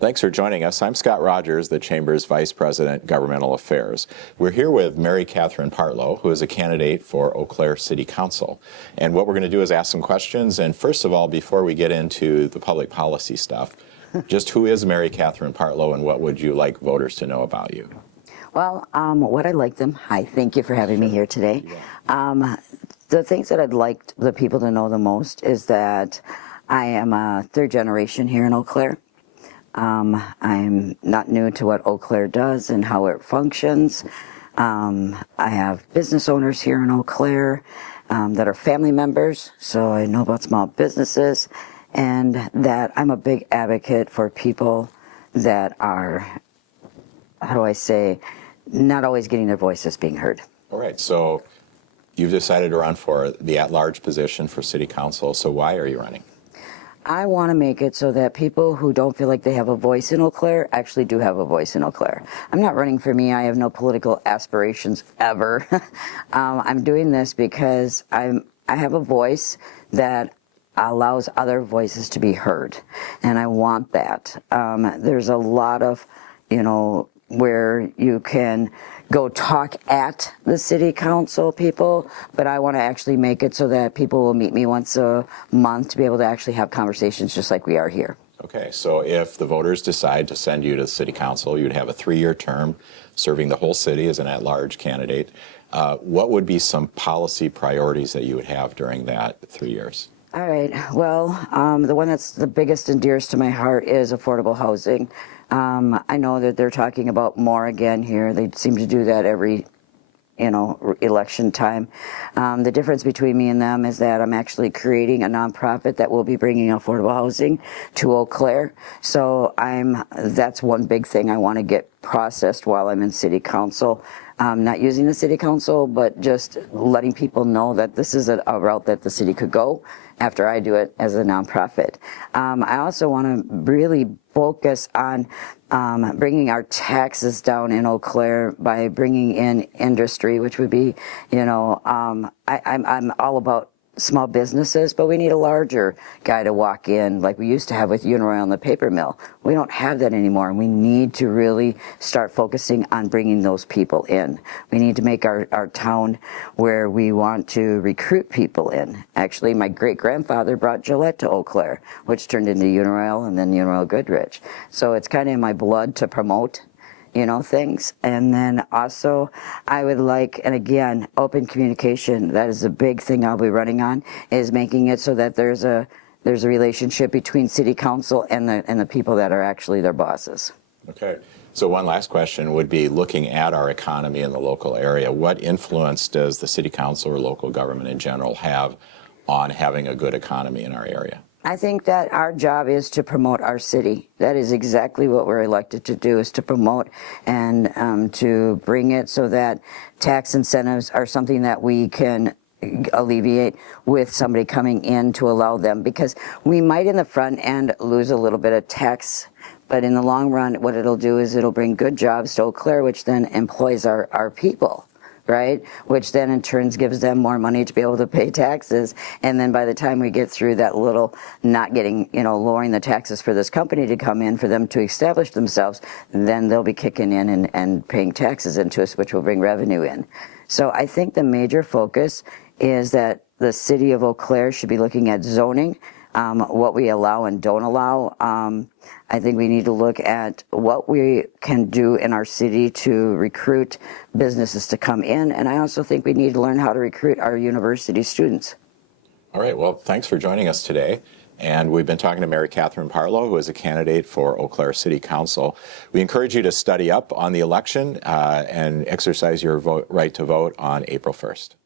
Thanks for joining us. I'm Scott Rogers, the Chamber's Vice President, Governmental Affairs. We're here with Mary Catherine Partlow, who is a candidate for Eau Claire City Council. And what we're going to do is ask some questions. And first of all, before we get into the public policy stuff, just who is Mary Catherine Partlow and what would you like voters to know about you? Well, what I'd like them, hi, thank you for having me here today. The things that I'd like the people to know the most is that I am a third generation here in Eau Claire. I'm not new to what Eau Claire does and how it functions. I have business owners here in Eau Claire that are family members, so I know about small businesses, and that I'm a big advocate for people that are, how do I say, not always getting their voices being heard. All right, so you've decided to run for the at-large position for City Council, so why are you running? I want to make it so that people who don't feel like they have a voice in Eau Claire actually do have a voice in Eau Claire. I'm not running for me. I have no political aspirations ever. I'm doing this because I have a voice that allows other voices to be heard, and I want that. There's a lot of, where you can go talk at the city council people, but I want to actually make it so that people will meet me once a month to be able to actually have conversations just like we are here. Okay, so if the voters decide to send you to the city council, you'd have a 3-year term serving the whole city as an at-large candidate. What would be some policy priorities that you would have during that 3 years? All right, well, the one that's the biggest and dearest to my heart is affordable housing. I know that they're talking about more again here. They seem to do that every, election time. The difference between me and them is that I'm actually creating a nonprofit that will be bringing affordable housing to Eau Claire. So that's one big thing I want to get processed while I'm in city council. Not using the city council, but just letting people know that this is a route that the city could go after I do it as a nonprofit. I also want to really focus on bringing our taxes down in Eau Claire by bringing in industry, which would be, I'm all about small businesses, but we need a larger guy to walk in like we used to have with Uniroyal and the paper mill. We don't have that anymore, and we need to really start focusing on bringing those people in. We need to make our town where we want to recruit people in. Actually, my great-grandfather brought Gillette to Eau Claire, which turned into Uniroyal and then Uniroyal Goodrich. So it's kind of in my blood to promote things. And then also I would like, and again, open communication, that is a big thing I'll be running on, is making it so that there's a relationship between city council and the people that are actually their bosses. Okay. So one last question would be, looking at our economy in the local area, what influence does the city council or local government in general have on having a good economy in our area? I think that our job is to promote our city. That is exactly what we're elected to do, is to promote and to bring it so that tax incentives are something that we can alleviate with somebody coming in to allow them, because we might in the front end lose a little bit of tax, but in the long run what it'll do is it'll bring good jobs to Eau Claire, which then employs our people. Right? Which then in turn gives them more money to be able to pay taxes. And then by the time we get through that little not getting, lowering the taxes for this company to come in for them to establish themselves, then they'll be kicking in and paying taxes into us, which will bring revenue in. So I think the major focus is that the city of Eau Claire should be looking at zoning, what we allow and don't allow. I think we need to look at what we can do in our city to recruit businesses to come in, and I also think we need to learn how to recruit our university students. All right, well, thanks for joining us today. And we've been talking to Mary Catherine Partlow, who is a candidate for Eau Claire City Council. We encourage you to study up on the election and exercise your right to vote on April 1st.